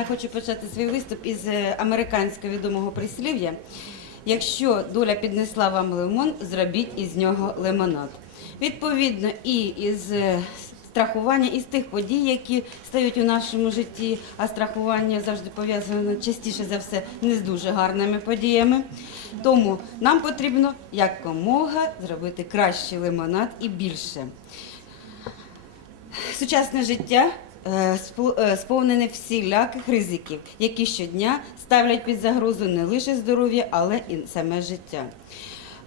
Я хочу почати свій виступ із е, американського відомого прислів'я. Якщо доля піднесла вам лимон, зробіть із нього лимонад. Відповідно, і із е, страхування, із тих подій, які стають у нашому житті, а страхування завжди пов'язане частіше за все не з дуже гарними подіями. Тому нам потрібно якомога зробити кращий лимонад і більше. Сучасне життя сповнене всіляких ризиків, які щодня ставлять під загрозу не лише здоров'я, але і саме життя.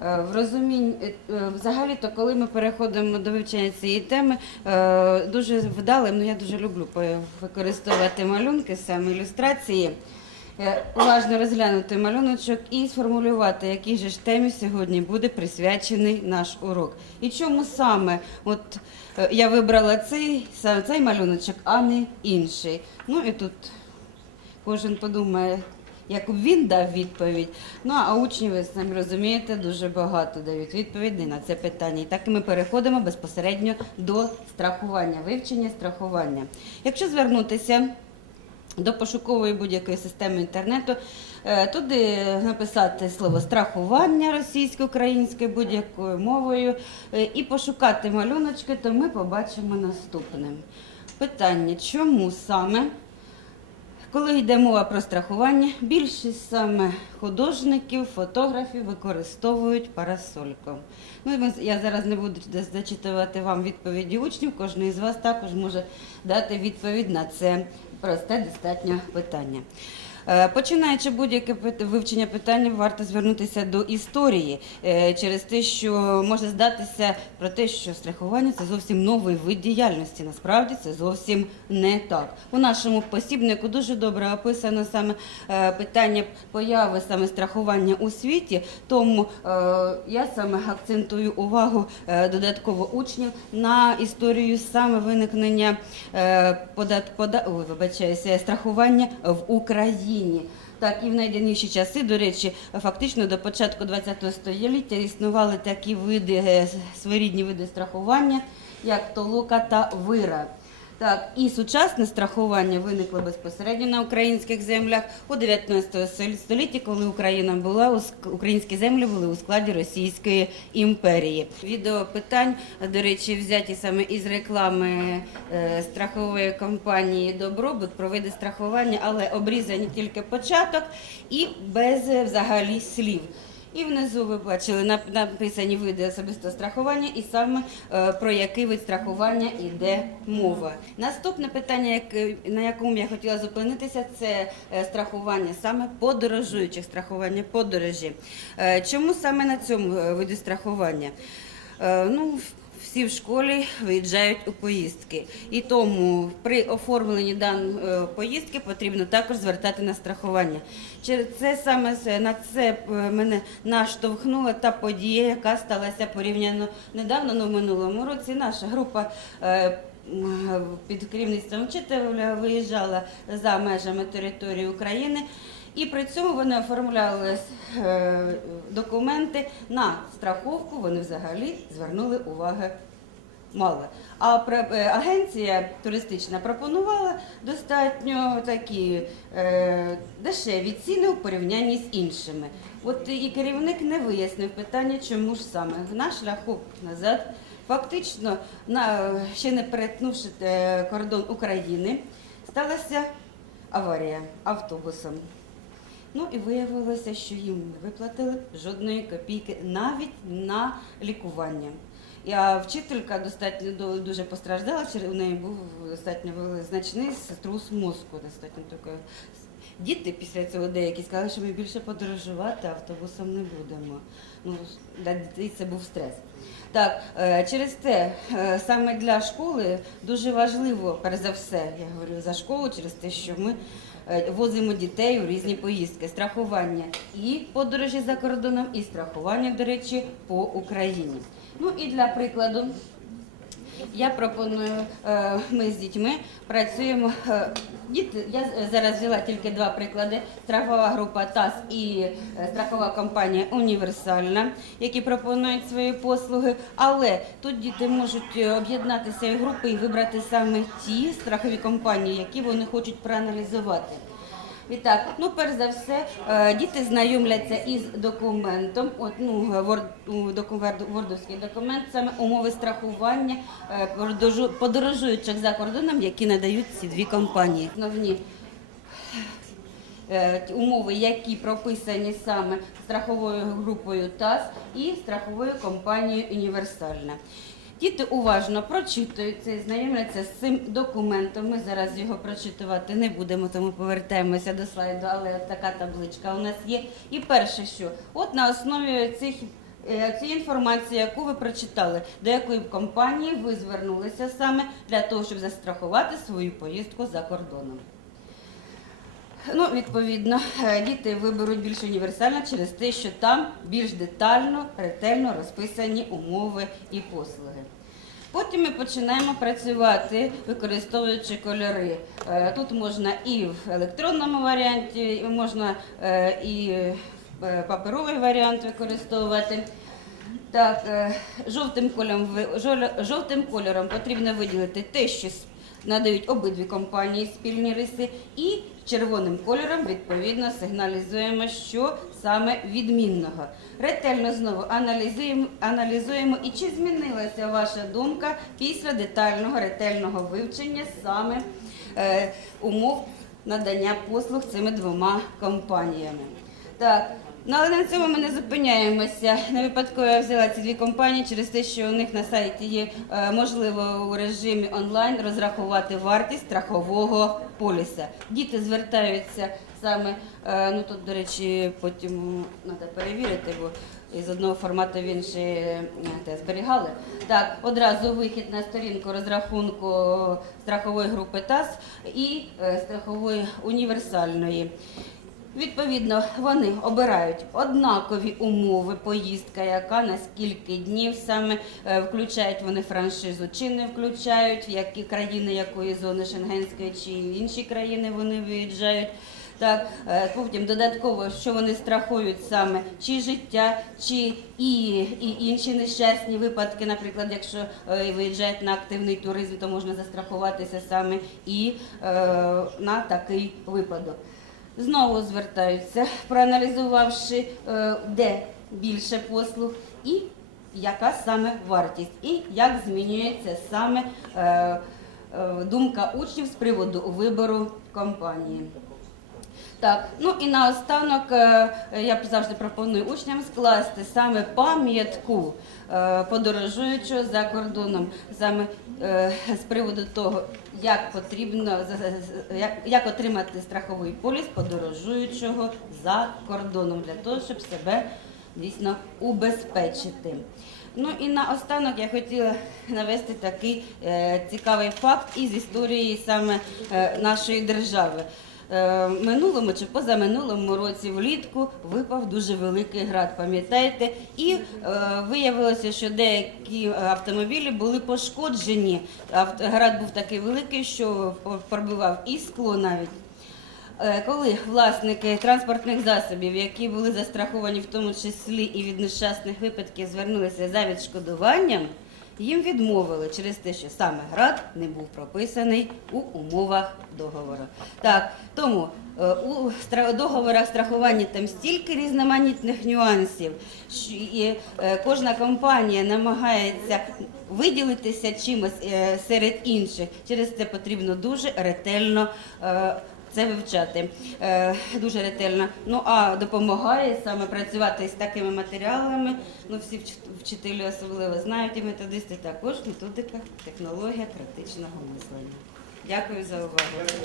Е, В розумінні, е, е, взагалі-то, коли ми переходимо до вивчення цієї теми, е, дуже вдалим, ну я дуже люблю використовувати малюнки, саме ілюстрації, е, уважно розглянути малюночок і сформулювати, якій же ж темі сьогодні буде присвячений наш урок. І чому саме от е, я вибрала цей, цей малюночок, а не інший. Ну і тут кожен подумає, як він дав відповідь. Ну а учні, ви самі розумієте, дуже багато дають відповідей на це питання. І так ми переходимо безпосередньо до страхування, вивчення страхування. Якщо звернутися до пошукової будь-якої системи інтернету, е, туди написати слово страхування російською, українською, будь-якою мовою е, і пошукати малюночки, то ми побачимо наступне. Питання, чому саме коли йде мова про страхування, більшість саме художників, фотографів використовують парасольку. Ну, я зараз не буду зачитувати вам відповіді учнів, кожен із вас також може дати відповідь на це просте достатньо питання. Е, Починаючи будь-яке вивчення питання, варто звернутися до історії е, через те, що може здатися про те, що страхування це зовсім новий вид діяльності. Насправді це зовсім не так. У нашому посібнику дуже добре описано саме е, питання появи саме страхування у світі. Тому я саме акцентую увагу додатково учнів на історію саме виникнення подат, страхування в Україні. Так, і в найдавніші часи, до речі, фактично до початку ХХ століття існували такі види, е, своєрідні види страхування, як толока та вира. Так, і сучасне страхування виникло безпосередньо на українських землях у 19 стол- столітті, коли Україна була у українські землі були у складі Російської імперії. Відео питань, до речі, взяті саме із реклами е, страхової компанії Добробут про види страхування, але обрізані тільки початок і без е, взагалі слів. І внизу ви бачили нап- написані види особистого страхування, і саме е, про який вид страхування йде мова. Наступне питання, на якому я хотіла зупинитися, це е, страхування саме подорожуючих страхування подорожі. Е, Чому саме на цьому е, виді страхування? Е, Ну, всі в школі виїжджають у поїздки, і тому при оформленні даної е, поїздки потрібно також звертати на страхування. Через це саме на це е, мене наштовхнула та подія, яка сталася порівняно недавно, ну в минулому році. Наша група. е, Під керівництвом вчителя виїжджала за межами території України, і при цьому вони оформляли е, документи на страховку. Вони взагалі звернули увагу мало. А е, агенція туристична пропонувала достатньо такі е, дешеві ціни у порівнянні з іншими. От і керівник не вияснив питання, чому ж саме на шляху назад. Фактично, на, ще не перетнувши кордон України, сталася аварія автобусом. Ну і виявилося, що їм не виплатили жодної копійки навіть на лікування. А вчителька достатньо до- дуже постраждала, через- у неї був достатньо значний струс мозку. Достатньо такий. Діти після цього деякі сказали, що ми більше подорожувати автобусом не будемо. Ну, для дітей це був стрес. Так, е, через те, е, саме для школи дуже важливо, перш за все, я говорю за школу, через те, що ми возимо дітей у різні поїздки, страхування і подорожі за кордоном, і страхування, до речі, по Україні. Ну і для прикладу, Я пропоную, е, ми з дітьми працюємо. е, я зараз взяла тільки два приклади: страхова група ТАС і е, страхова компанія Універсальна, які пропонують свої послуги. Але тут діти можуть об'єднатися в групи і вибрати саме ті страхові компанії, які вони хочуть проаналізувати. І так, ну перш за все, е, діти знайомляться із документом. От ну Word, у документ, вордовський документ, саме умови страхування е, подорожуючих за кордоном, які надають ці дві компанії. Основні е, умови, які прописані саме страховою групою ТАС і страховою компанією Універсальна. Діти уважно прочитуються і знайомляться з цим документом. Ми зараз його прочитувати не будемо, тому повертаємося до слайду, але така табличка у нас є. І перше, що от на основі цих е, цієї інформації, яку ви прочитали, до якої компанії ви звернулися саме для того, щоб застрахувати свою поїздку за кордоном. Ну, відповідно, е, діти виберуть більш універсально через те, що там більш детально, ретельно розписані умови і послуги. Потім ми починаємо працювати, використовуючи кольори. Е, Тут можна і в електронному варіанті, можна е, і паперовий варіант використовувати. Так, жовтим кольором, жовтим кольором потрібно виділити те, що надають обидві компанії спільні риси, і червоним кольором відповідно сигналізуємо, що саме відмінного. Ретельно знову аналізуємо, аналізуємо і чи змінилася ваша думка після детального ретельного вивчення саме е, умов надання послуг цими двома компаніями. Так, ну але на цьому ми не зупиняємося. Не випадково я взяла ці дві компанії через те, що у них на сайті є е, можливо у режимі онлайн розрахувати вартість страхового поліса. Діти звертаються саме, е, ну тут, до речі, потім треба перевірити, бо із одного формату в інший е, те, зберігали. Так, одразу вихід на сторінку розрахунку страхової групи ТАС і страхової універсальної. Відповідно, вони обирають однакові умови поїздка, яка на скільки днів саме е, включають вони франшизу, чи не включають, які країни якої зони Шенгенської, чи інші країни вони виїжджають. Так, е, потім додатково, що вони страхують саме чи життя, чи і, і інші нещасні випадки. Наприклад, якщо е, виїжджають на активний туризм, то можна застрахуватися саме і е, на такий випадок. Знову звертаються, проаналізувавши, е, де більше послуг і яка саме вартість, і як змінюється саме е, е, думка учнів з приводу вибору компанії. Так, ну і наостанок е, я завжди пропоную учням скласти саме пам'ятку е, подорожуючого за кордоном, саме е, з приводу того, як потрібно як, як отримати страховий поліс подорожуючого за кордоном для того, щоб себе дійсно убезпечити. Ну і наостанок я хотіла навести такий цікавий факт із історії саме нашої держави. Е, минулому чи позаминулому році влітку випав дуже великий град, пам'ятаєте? І е, виявилося, що деякі автомобілі були пошкоджені. Град був такий великий, що пробивав і скло навіть. Е, Коли власники транспортних засобів, які були застраховані в тому числі і від нещасних випадків, звернулися за відшкодуванням, їм відмовили через те, що саме град не був прописаний у умовах договору. Так, тому е, у договорах страхування там стільки різноманітних нюансів, що е, кожна компанія намагається виділитися чимось е, серед інших. Через це потрібно дуже ретельно. Це вивчати е, дуже ретельно. Ну а допомагає саме працювати з такими матеріалами. Ну всі вчителі особливо знають і методисти також методика технологія критичного мислення. Дякую за увагу.